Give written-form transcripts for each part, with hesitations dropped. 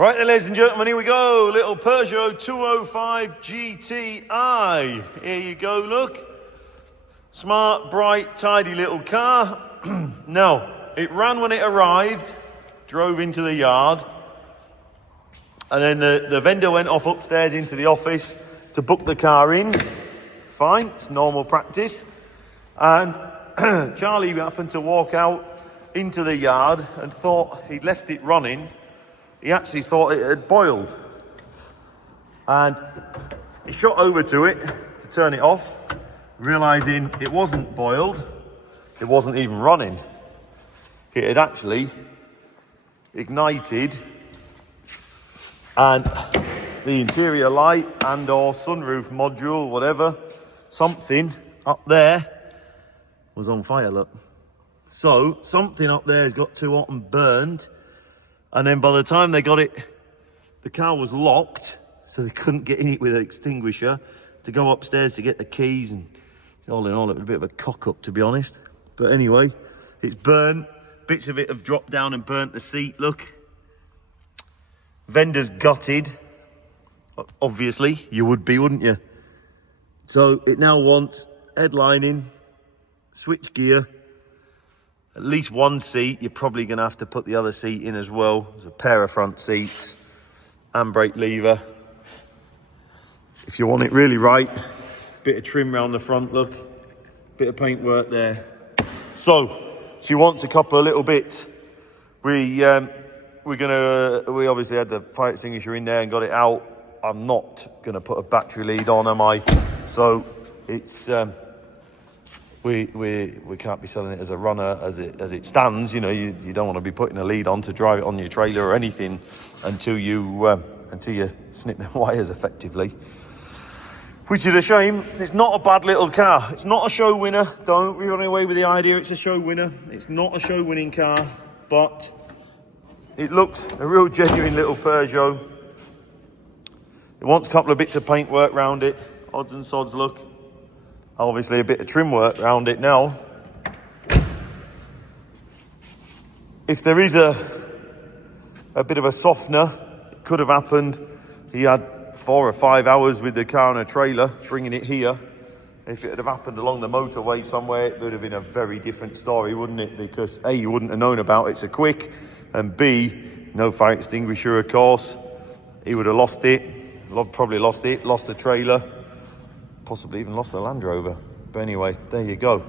Right then, ladies and gentlemen, here we go. Little Peugeot 205 GTI. Here you go, look. Smart, bright, tidy little car. Now, it ran when it arrived, drove into the yard, and then the vendor went off upstairs into the office to book the car in. Fine, it's normal practice. And Charlie happened to walk out into the yard and thought he'd left it running. He actually thought it had boiled. And he shot over to it to turn it off, realising it wasn't boiled, it wasn't even running. It had actually ignited, and the interior light and or sunroof module, whatever, something up there was on fire, look. So something up there has got too hot and burned. And then by the time they got it, the car was locked, so they couldn't get in it with an extinguisher to go upstairs to get the keys. And all in all, it was a bit of a cock-up, to be honest. But anyway, it's burnt. Bits of it have dropped down and burnt the seat, look. Vendor's gutted. Obviously, you would be, wouldn't you? So it now wants headlining, switch gear, at least one seat. You're probably going to have to put the other seat in as well. There's a pair of front seats, handbrake lever. If you want it really right, bit of trim around the front, look. Bit of paintwork there. So she wants a couple of little bits. We obviously had the fire extinguisher in there and got it out. I'm not going to put a battery lead on, am I? So it's we can't be selling it as a runner as it stands. You know, you don't want to be putting a lead on to drive it on your trailer or anything until you snip the wires effectively, which is a shame. It's not a bad little car. It's not a show winner. Don't be running away with the idea it's a show winner. It's not a show winning car, but it looks a real genuine little Peugeot. It wants a couple of bits of paintwork around it, odds and sods, look. Obviously a bit of trim work around it now. If there is a bit of a softener, it could have happened. He had 4 or 5 hours with the car on a trailer, bringing it here. If it had happened along the motorway somewhere, it would have been a very different story, wouldn't it? Because A, you wouldn't have known about it so quick, and B, no fire extinguisher, of course. He would have lost it, probably lost the trailer, possibly even lost the Land Rover. But anyway, there you go.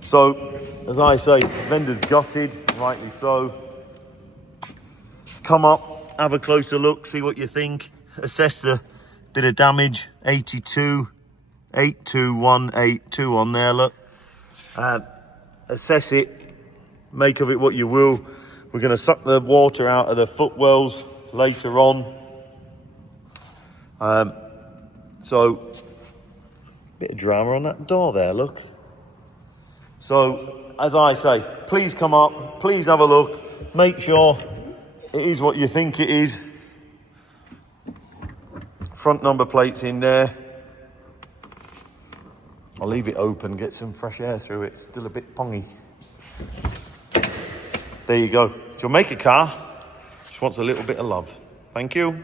So, as I say, vendor's gutted, rightly so. Come up, have a closer look, see what you think. Assess the bit of damage, 82182 on there, look. Assess it, make of it what you will. We're going to suck the water out of the footwells later on. So, bit of drama on that door there, look. So, as I say, please come up, please have a look, make sure it is what you think it is. Front number plates in there. I'll leave it open, get some fresh air through it. It's still a bit pongy. There you go. She'll make a car. She wants a little bit of love. Thank you.